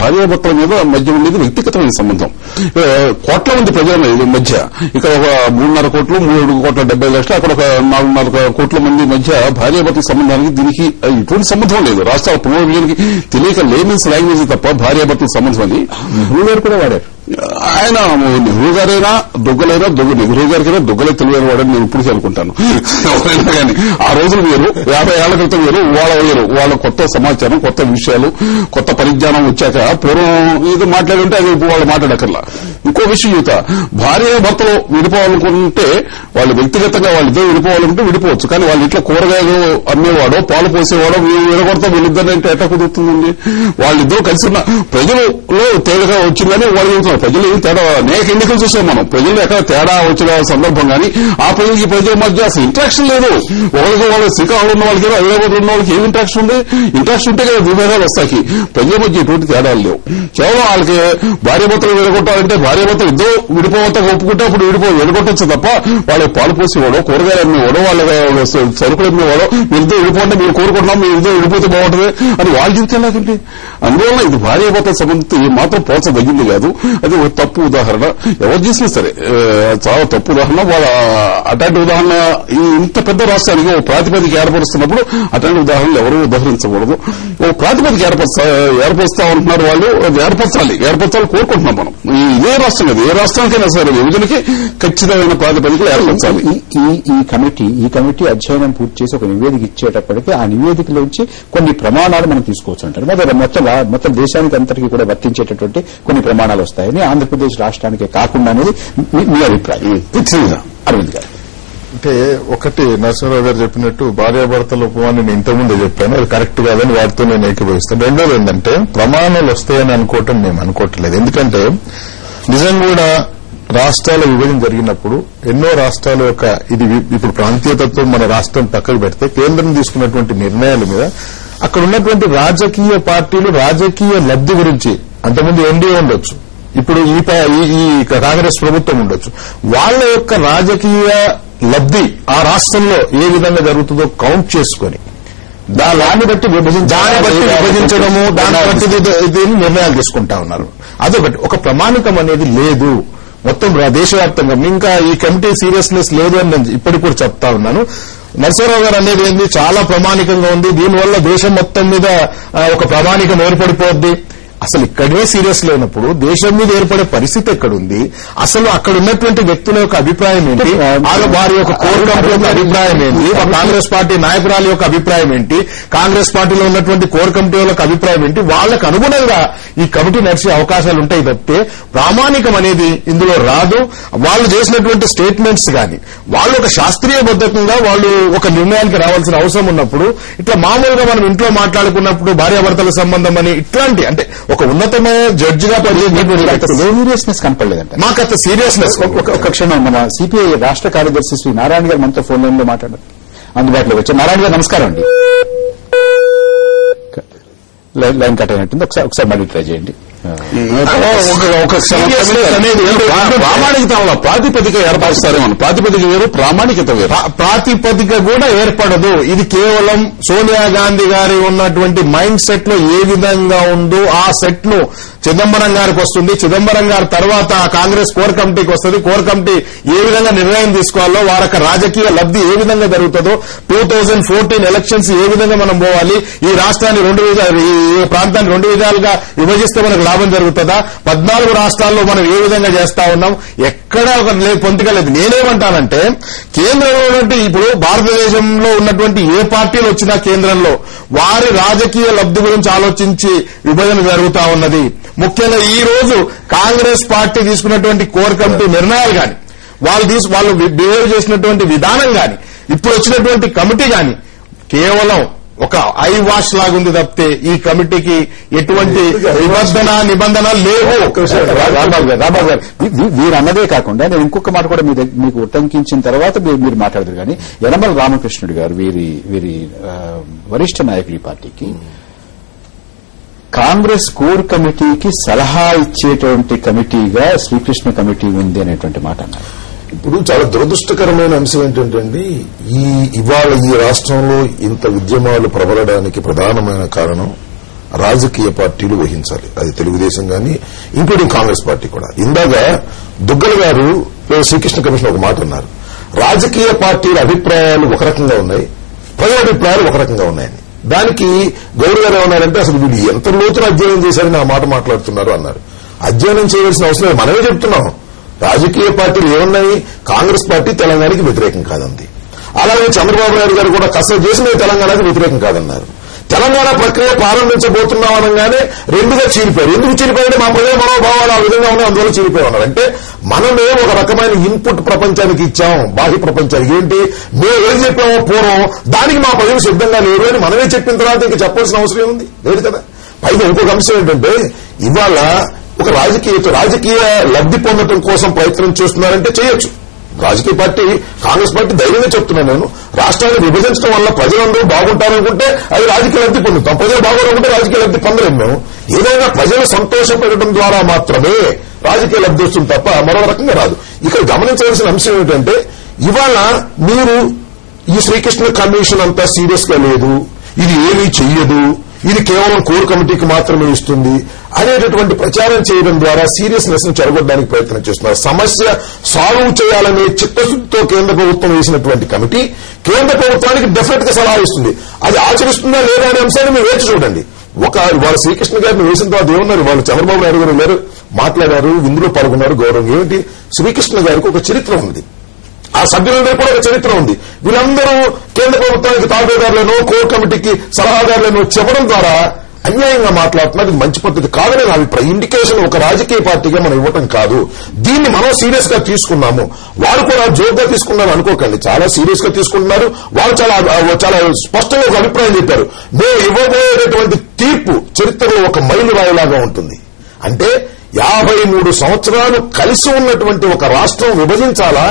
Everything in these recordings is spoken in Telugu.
భార్యాభర్తల మీద మధ్య ఉండేది వ్యక్తిగతమైన సంబంధం. కోట్ల మంది ప్రజల మధ్య ఇక్కడ ఒక 3.5 కోట్లు 3,70,00,000 అక్కడ ఒక 4.5 కోట్ల మంది మధ్య భార్యాభర్తల సంబంధానికి దీనికి ఎటువంటి సంబంధం లేదు. రాష్ట్రాల పునర్విజయానికి తెలియక లేమన్స్ లాంగ్వేజ్ తప్ప భార్యాభర్తల సంబంధం అని నెహ్రూ గారు కూడా వాడారు. ఆయన నెహ్రూ గారైనా దొగ్గలైనా నెహ్రూ గారికైనా దొగ్గలే తెలియని వాడని నేను ఇప్పుడు అనుకుంటాను. ఎవరైనా కానీ ఆ రోజులు వేరు, 50 ఏళ్ల క్రితం వేరు, వాళ్ళ కొత్త సమాచారం, కొత్త విషయాలు, కొత్త పరిజ్ఞానం వచ్చాక పూర్వం ఇది మాట్లాడుంటే అది వాళ్ళు మాట్లాడక్కర్లా. ఇంకో విషయం యువత భార్యాభర్తలు విడిపోవాలనుకుంటే వాళ్ళు వ్యక్తిగతంగా వాళ్ళిద్దరు విడిపోవాలనుకుంటే విడిపోవచ్చు. కానీ వాళ్ళ ఇంట్లో కూరగాయలు అమ్మేవాడో పాలు పోసేవాడో విడగొడతా వీళ్ళిద్దరు అంటే ఎట్లా కుదురుతుందండి? వాళ్ళిద్దరూ కలిసి ఉన్న ప్రజలలో తేడాగా వచ్చిందని వాళ్ళు చెబుతున్నారు. ప్రజలు ఏం తేడా అనేక ఎన్నికలు చూసాం మనం. ప్రజలు ఎక్కడ తేడా వచ్చిన సందర్భం కానీ ఆ ప్రజలకి ప్రజల మధ్య అసలు ఇంట్రాక్షన్ లేదు. ఒకరికి వాళ్ళు శ్రీకాకుళం ఉన్న వాళ్ళకి హైదరాబాద్ ఉన్న వాళ్ళకి ఏం ఇంట్రాక్షన్ ఉంది? ఇంట్రాక్షన్ ఉంటే కదా విభేదాలు వస్తాయి. ప్రజల మధ్య ఎటువంటి తేడాలు లేవు. కేవలం వాళ్ళకి భార్యాభర్తలు విడగొట్టాలంటే భార్యాభర్తలు ఇద్దరు విడిపోవతా ఒప్పుకుంటే అప్పుడు విడగొట్టచ్చు తప్ప వాళ్ళకి పాలు పోసేవాడో కూరగాయలు అమ్మేవాడో వాళ్ళ సరుకులు అమ్మేవాడో మీరిద్దరు విడిపోంటే మీరు కోరుకుంటున్నాం మీరు ఇద్దరు విడిపోతే బాగుంటుంది అని వాళ్ళ జీవితం ఎలాగండి? అందువల్ల ఇది భార్యాభర్తల సంబంధించి ఏమాత్రం పోల్చదగింది కాదు. అది ఒక తప్పు ఉదాహరణ. ఎవరు చేసినా సరే చాలా తప్పు ఉదాహరణ. వాళ్ళ అట్లాంటి ఉదాహరణ ఇంత పెద్ద రాష్ట్రానికి ఒక ప్రాతిపదిక ఏర్పరుస్తున్నప్పుడు అట్లాంటి ఉదాహరణలు ఎవరూ ఉదాహరించకూడదు. ఒక ప్రాతిపదిక ఏర్పరుస్తా ఉంటున్నారు వాళ్ళు. ఏర్పరచాలి కోరుకుంటున్నాం మనం. ఇదే రాష్ట్రం కదా, ఏ రాష్ట్రానికైనా సరే విభజనకి ఖచ్చితమైన ప్రాతిపదికలు ఏర్పరచాలి. ఈ కమిటీ అధ్యయనం పూర్తి చేసి ఒక నివేదిక ఇచ్చేటప్పటికీ ఆ నివేదికలోంచి కొన్ని ప్రమాణాలు మనం తీసుకోవచ్చు అంటారు. మొత్తం దేశానికి అంతటికీ కూడా వర్తించేటటువంటి కొన్ని ప్రమాణాలు వస్తాయని ఆంధ్రప్రదేశ్ రాష్ట్రానికే కాకుండా అనేది మీ అభిప్రాయం. అరవింద్ గారు అంటే ఒకటి నరసింహరావు గారు చెప్పినట్టు భార్యాభర్తల ఉపమాన్ని నేను ఇంతకుముందే చెప్పాను, అది కరెక్ట్ కాదని వాటితో నేను ఏకీభవిస్తాను. రెండోది ఏంటంటే ప్రమాణాలు వస్తాయని అనుకోవటం మేము అనుకోవట్లేదు. ఎందుకంటే నిజం కూడా రాష్ట్రాల విభజన జరిగినప్పుడు ఎన్నో రాష్ట్రాల యొక్క ఇది ఇప్పుడు ప్రాంతీయతత్వం మన రాష్ట్రం పక్కకు పెడితే కేంద్రం తీసుకున్నటువంటి నిర్ణయాల మీద అక్కడ ఉన్నటువంటి రాజకీయ పార్టీలు రాజకీయ లబ్ది గురించి అంతకుముందు ఎన్డీఏ ఉండొచ్చు, ఇప్పుడు ఈ కాంగ్రెస్ ప్రభుత్వం ఉండొచ్చు, వాళ్ళ యొక్క రాజకీయ లబ్ది ఆ రాష్ట్రంలో ఏ విధంగా జరుగుతుందో కౌంట్ చేసుకుని దాన్ని బట్టి విభజించడము దాన్ని బట్టి నిర్ణయాలు తీసుకుంటా ఉన్నారు. అదొకటి. ఒక ప్రమాణికం అనేది లేదు మొత్తం దేశవ్యాప్తంగా. ఇంకా ఈ కమిటీ సీరియస్నెస్ లేదు అని నేను ఇప్పటికి కూడా చెప్తా ఉన్నాను. నరసింహరావు గారు అనేది ఏంది చాలా ప్రామాణికంగా ఉంది, దీనివల్ల దేశం మొత్తం మీద ఒక ప్రామాణికం ఏర్పడిపోద్ది. అసలు ఇక్కడే సీరియస్ లేనప్పుడు దేశం మీద ఏర్పడే పరిస్థితి ఎక్కడుంది? అసలు అక్కడ ఉన్నటువంటి వ్యక్తుల యొక్క అభిప్రాయం ఏంటి? వారి యొక్క కోర్ కమిటీ యొక్క అభిప్రాయం ఏంటి? కాంగ్రెస్ పార్టీ నాయకురాల యొక్క అభిప్రాయం ఏంటి? కాంగ్రెస్ పార్టీలో ఉన్నటువంటి కోర్ కమిటీ యొక్క అభిప్రాయం ఏంటి? వాళ్లకు అనుగుణంగా ఈ కమిటీ నడిచే అవకాశాలు ఉంటాయి తప్పితే ప్రామాణికం అనేది ఇందులో రాదు. వాళ్ళు చేసినటువంటి స్టేట్మెంట్స్ గాని వాళ్ళు ఒక శాస్త్రీయబద్ధంగా వాళ్ళు ఒక నిర్ణయానికి రావాల్సిన అవసరం ఉన్నప్పుడు ఇట్లా మామూలుగా మనం ఇంట్లో మాట్లాడుకున్నప్పుడు భార్యాభర్తల సంబంధం అని ఇట్లాంటి అంటే ఒక ఉన్నతమైన జడ్జిగా సీరియస్నెస్ కనపడలేదంటే మాకు అంత సీరియస్నెస్. ఒక క్షణం మన సిపిఐ రాష్ట్ర కార్యదర్శి శ్రీ నారాయణ గారు మనతో ఫోన్ లైన్ లో మాట్లాడారు, అందుబాటులోకి వచ్చారు. నారాయణ గారు నమస్కారం అండి. లైన్ కట్ అయినట్టుంది, ఒకసారి మళ్ళీ ట్రై చేయండి. ప్రామాణికత ప్రాతిపదిక ఏర్పరుస్తారేమో. ప్రాతిపదిక వేరు, ప్రామాణికత వేరు. ప్రాతిపదిక కూడా ఏర్పడదు. ఇది కేవలం సోనియా గాంధీ గారి ఉన్నటువంటి మైండ్ సెట్ లో ఏ విధంగా ఉందో ఆ సెట్ ను చిదంబరం గారికి వస్తుంది. చిదంబరం గారి తర్వాత కాంగ్రెస్ కోర్ కమిటీకి వస్తుంది. కోర్ కమిటీ ఏ విధంగా నిర్ణయం తీసుకోవాలో వారికి రాజకీయ లబ్ది ఏ విధంగా జరుగుతుందో 2014 ఎలక్షన్స్ ఏ విధంగా మనం పోవాలి, ఈ రాష్ట్రాన్ని ఈ ప్రాంతాన్ని 2 విధాలుగా విభజిస్తే మనకు లాభం జరుగుతుందా, 14 రాష్ట్రాల్లో మనం ఏ విధంగా చేస్తా ఉన్నాం, ఎక్కడా ఒక పొంతిక లేదు. నేనేమంటానంటే కేంద్రంలో ఉన్నటువంటి ఇప్పుడు భారతదేశంలో ఉన్నటువంటి ఏ పార్టీలు వచ్చినా కేంద్రంలో వారి రాజకీయ లబ్ది గురించి ఆలోచించి విభజన జరుగుతా ఉన్నది. ముఖ్యంగా ఈ రోజు కాంగ్రెస్ పార్టీ తీసుకున్నటువంటి కోర్ కమిటీ నిర్ణయాలు గాని వాళ్ళు బిహేవ్ చేసినటువంటి విధానం గాని ఇప్పుడు వచ్చినటువంటి కమిటీ గాని కేవలం ఒక ఐ వాష్ లాగుంది తప్పితే ఈ కమిటీకి ఎటువంటి నిబంధనలు లేవు. రాబాబు గారు వీరు అన్నదే కాకుండా నేను ఇంకొక మాట కూడా మీకు ఉటంకించిన తర్వాత మీరు మాట్లాడతారు కానీ యనమల రామకృష్ణుడు గారు వీరి వరిష్ఠ నాయకులు ఈ పార్టీకి కాంగ్రెస్ కోర్ కమిటీకి సలహా ఇచ్చేటువంటి కమిటీగా శ్రీకృష్ణ కమిటీ ఉంది అనేటువంటి మాట అన్నారు. ఇప్పుడు చాలా దురదృష్టకరమైన అంశం ఏంటంటే ఇవాళ ఈ రాష్ట్రంలో ఇంత ఉద్యమాలు ప్రబలడానికి ప్రధానమైన కారణం రాజకీయ పార్టీలు వహించాలి. అది తెలుగుదేశం గాని ఇంక్లూడింగ్ కాంగ్రెస్ పార్టీ కూడా. ఇందాక దుగ్గల గారు శ్రీకృష్ణ కమిషన్ ఒక మాట అన్నారు, రాజకీయ పార్టీల అభిప్రాయాలు ఒక రకంగా ఉన్నాయి, ప్రజల అభిప్రాయాలు ఒక రకంగా ఉన్నాయని. దానికి గౌరవ్ గారు ఏమన్నారంటే అసలు వీళ్ళు ఎంత లోతున అధ్యయనం చేశారని ఆ మాట మాట్లాడుతున్నారు అన్నారు. అధ్యయనం చేయవలసిన అవసరం మనమే చెప్తున్నాం. రాజకీయ పార్టీలు ఏమున్నాయి, కాంగ్రెస్ పార్టీ తెలంగాణకి వ్యతిరేకం కాదంది. అలాగే చంద్రబాబు నాయుడు గారు కూడా కసరత్తు చేసి మేము తెలంగాణకి వ్యతిరేకం కాదన్నారు. తెలంగాణ ప్రక్రియ ప్రారంభించబోతున్నాం అనగానే రెండుగా చీలిపోయారు. ఎందుకు చీలిపోయారంటే మా ప్రజల మనోభావాలు ఆ విధంగా ఉన్నాయి, అందువల్ల చీలిపోయారు. అంటే మనమే ఒక రకమైన ఇన్పుట్ ప్రపంచానికి ఇచ్చాం, బాహ్య ప్రపంచానికి. ఏంటి, మేము ఏం చెప్పామో పూర్వం దానికి మా ప్రజలు సిద్ధంగా లేరు అని మనమే చెప్పిన తర్వాత ఇంకా చెప్పాల్సిన అవసరం ఏముంది, లేదు కదా. పైగా ఇంకొక అంశం ఏంటంటే ఇవాళ ఒక రాజకీయ లబ్ధి పొందడం కోసం ప్రయత్నం చేస్తున్నారంటే చేయొచ్చు. రాజకీయ పార్టీ కాంగ్రెస్ పార్టీ ధైర్యంగా చెప్తున్నాను నేను, రాష్ట్రాన్ని విభజించడం వల్ల ప్రజలందరూ బాగుంటారనుకుంటే అది రాజకీయ లబ్ధి పొందుతాం. ప్రజలు బాగుంటారంటే రాజకీయ లబ్ధి పొందలేము మేము. ఏదైనా ప్రజలు సంతోషపెట్టడం ద్వారా మాత్రమే రాజకీయ లబ్ధి వస్తుంది తప్ప మరో రకంగా రాదు. ఇక్కడ గమనించవలసిన అంశం ఏంటంటే ఇవాళ మీరు ఈ శ్రీకృష్ణ కమిషన్ అంతా సీరియస్ గా లేదు, ఇది ఏమీ చెయ్యదు, ఇది కేవలం కోర్ కమిటీకి మాత్రమే ఇస్తుంది అనేటటువంటి ప్రచారం చేయడం ద్వారా సీరియస్నెస్ ను చెరగొట్టడానికి ప్రయత్నం చేస్తున్నారు. సమస్య సాల్వ్ చేయాలనే చిత్తశుద్ధితో కేంద్ర ప్రభుత్వం వేసినటువంటి కమిటీ కేంద్ర ప్రభుత్వానికి డెఫినెట్ గా సలహా ఇస్తుంది. అది ఆచరిస్తుందా లేదా అనే అంశాన్ని మీరు వేచి చూడండి. వాళ్ళ శ్రీకృష్ణ గారిని వేసిన తర్వాత ఏమన్నారు, వాళ్ళు చంద్రబాబు నాయుడు గారు ఉన్నారు, మాట్లాడారు, విందులో పాల్గొన్నారు. గౌరవం ఏమిటి, శ్రీకృష్ణ గారికి ఒక చరిత్ర ఉంది, ఆ సభ్యులందరూ కూడా ఒక చరిత్ర ఉంది. వీళ్ళందరూ కేంద్ర ప్రభుత్వానికి తాబేదారులను కోర్ కమిటీకి సలహాదారులను చెప్పడం ద్వారా అన్యాయంగా మాట్లాడుతున్నారు. ఇది మంచి పద్ధతి కాదని నా అభిప్రాయం. ఇండికేషన్ ఒక రాజకీయ పార్టీగా మనం ఇవ్వటం కాదు. దీన్ని మనం సీరియస్ గా తీసుకున్నాము, వారు కూడా జోక్గా తీసుకున్నారు అనుకోకండి, చాలా సీరియస్ గా తీసుకుంటున్నారు. వాళ్ళు చాలా స్పష్టంగా ఒక అభిప్రాయం చెప్పారు. మేము ఇవ్వబోయేటటువంటి తీర్పు చరిత్రలో ఒక మైలురాయిలాగా ఉంటుంది. అంటే 53 సంవత్సరాలు కలిసి ఉన్నటువంటి ఒక రాష్ట్రం విభజించాలా,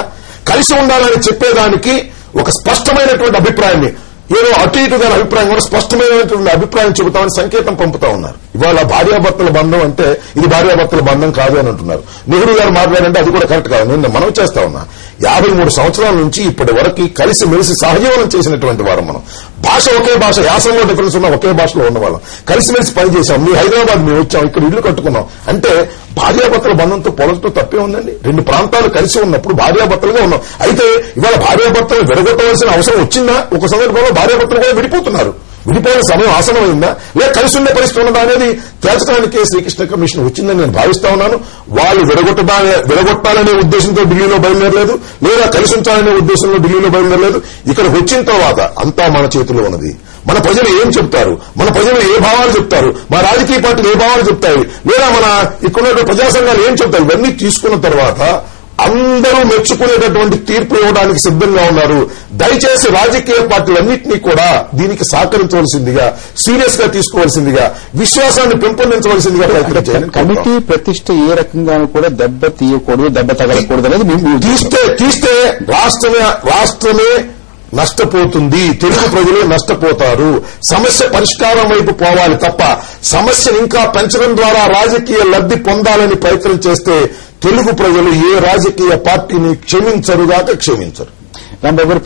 కలిసి ఉండాలని చెప్పేదానికి ఒక స్పష్టమైనటువంటి అభిప్రాయాన్ని, ఏదో అటు ఇటుగా అభిప్రాయం కూడా స్పష్టమైనటువంటి అభిప్రాయం చెబుతామని సంకేతం పంపుతా ఉన్నారు. ఇవాళ భార్యాభర్తల బంధం అంటే ఇది భార్యాభర్తల బంధం కాదు అని అంటున్నారు. నెహ్రూ గారు మాట్లాడంటే అది కూడా కరెక్ట్ కాదు. నేను మనం చేస్తా ఉన్నా 53 సంవత్సరాల నుంచి ఇప్పటి వరకు కలిసి మెలిసి సహజీవనం చేసినటువంటి వారం మనం. భాష ఒకే భాష, యాసంలో డిఫరెన్స్ ఉన్న ఒకే భాషలో ఉన్నవాళ్ళం, కలిసిమెలిసి పనిచేశాం. మీ హైదరాబాద్ మేము వచ్చాం, ఇక్కడ ఇల్లు కట్టుకున్నాం. అంటే భార్యాభర్తల బంధంతో పొలతో తప్పే ఉందండి. రెండు ప్రాంతాలు కలిసి ఉన్నప్పుడు భార్యాభర్తలుగా ఉన్నాం. అయితే ఇవాళ భార్యాభర్తలు విడగొట్టవలసిన అవసరం వచ్చిందా? ఒక సందర్భంలో భార్యాభర్తలు కూడా విడిపోతున్నారు. విడిపోయిన సమయం ఆసనమైందా లేదా కలిసి ఉండే పరిస్థితి ఉన్నదా అనేది తేల్చడానికే శ్రీకృష్ణ కమిషన్ వచ్చిందని నేను భావిస్తా ఉన్నాను. వాళ్ళు విడగొట్టాలనే ఉద్దేశంతో ఢిల్లీలో బయలుదేరలేదు, లేదా కలిసి ఉంచాలనే ఉద్దేశంలో ఢిల్లీలో బయలుదేరలేదు. ఇక్కడికి వచ్చిన తర్వాత అంతా మన చేతిలో ఉన్నది. మన ప్రజలు ఏం చెప్తారు, మన ప్రజలు ఏ భావాలు చెప్తారు, మా రాజకీయ పార్టీలు ఏ భావాలు చెప్తాయి, లేదా మన ఇక్కడ ప్రజా సంఘాలు ఏం చెప్తారు, ఇవన్నీ తీసుకున్న తర్వాత అందరూ మెచ్చుకునేటటువంటి తీర్పు ఇవ్వడానికి సిద్ధంగా ఉన్నారు. దయచేసి రాజకీయ పార్టీలన్నింటినీ కూడా దీనికి సహకరించవలసిందిగా, సీరియస్ గా తీసుకోవాల్సిందిగా, విశ్వాసాన్ని పెంపొందించవలసిందిగా ప్రయత్నం చేయాలి. కమిటీ ప్రతిష్ట ఏ రకంగా కూడా దెబ్బ తీయకూడదు, దెబ్బ తగలకూడదు అనేది మేము తీస్తే రాష్ట్రమే నష్టపోతుంది, తెలుగు ప్రజలే నష్టపోతారు. సమస్య పరిష్కారం వైపు పోవాలి తప్ప సమస్యను ఇంకా పెంచడం ద్వారా రాజకీయ లబ్ధి పొందాలని ప్రయత్నం చేస్తే తెలుగు ప్రజలు ఏ రాజకీయ పార్టీని క్షమించరుగాక క్షమించరు. రాంబాబు గారు